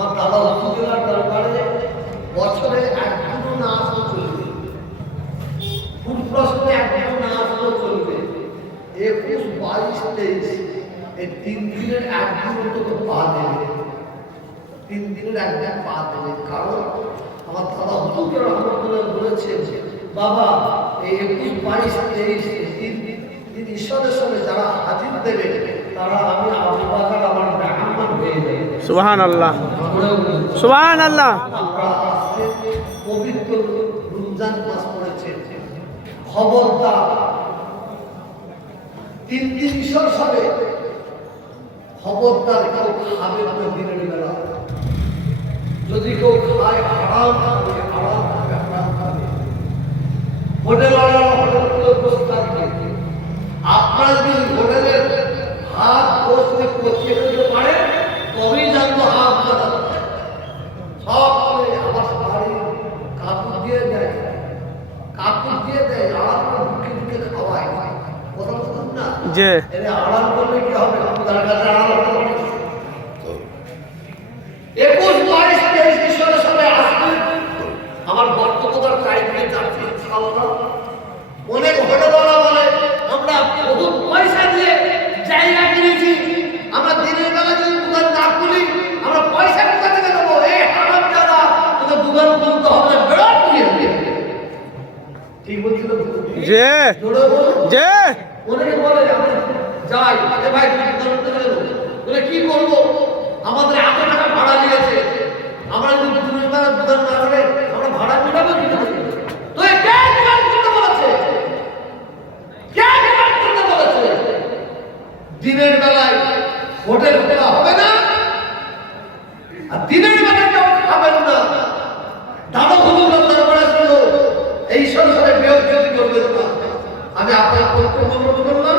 আমার দাদা হুজুরার দরবারে বছরে একদিনও না আসলেও চলবে। ফুল প্রশ্নে একদিনও না আসলেও চলবে। একুশ, বাইশ, তেইশ, এই তিন দিনের একদিন অন্তত পা দেবে। তিন দিনের একদিন পা দেবে। কারণ আমার দাদা হুজুর রহমতুল্লাহ বলেছেন, বাবা, এই একুশ, বাইশ, তেইশ তিন দিন ঈশ্বরের সঙ্গে যারা হাজির দেবে, তারা আমি আবু বাকার আমার সুবহান আল্লাহ। সুবহান আল্লাহ পড়েছে। খবরদার। কেউ খাবে যদি কেউ খায় হোটেল আপনারা যদি হোটেলের হাত বসে পচিয়ে ফেলতে পারে তবেই জানব হাত কাটা সব করে আমার বাড়ি কাপড় দিয়ে দেয় কাপড় দিয়ে দেয় আড়াল করে বুকে বুকে খাওয়ায় কথা বলুন না যে একুশ বাইশ তেইশ আসবে আমার যাচ্ছে অনেক ঘটনা বলে আমরা পয়সা দিয়ে জায়গা কিনেছি আমরা দিনের বেলা যদি দোকান না খুলি আমরা পয়সা কোথা থেকে দেবো এই হারাম যারা তোকে দোকান খুলতে হবে না বেরোট নিয়ে ঠিক বলছিল যে যে অনেকে বলে যাই ভাই বলে, কি করব আমাদের এত টাকা ভাড়া লেগেছে আমরা যদি বেলা দোকান না করে আমরা ভাড়া মেটাবো কি করে? তো কে করতে বলেছে? কে দোকান করতে বলেছে? দিনের বেলায় হোটেল খোলা হবে না, আর দিনের বেলায় কেউ খাবেন না। দাদা হুজুর দরবারে ছিল এই সংসারে বেউজ্জতি করবেন না, আমি আপনার বক্তব্য করলাম।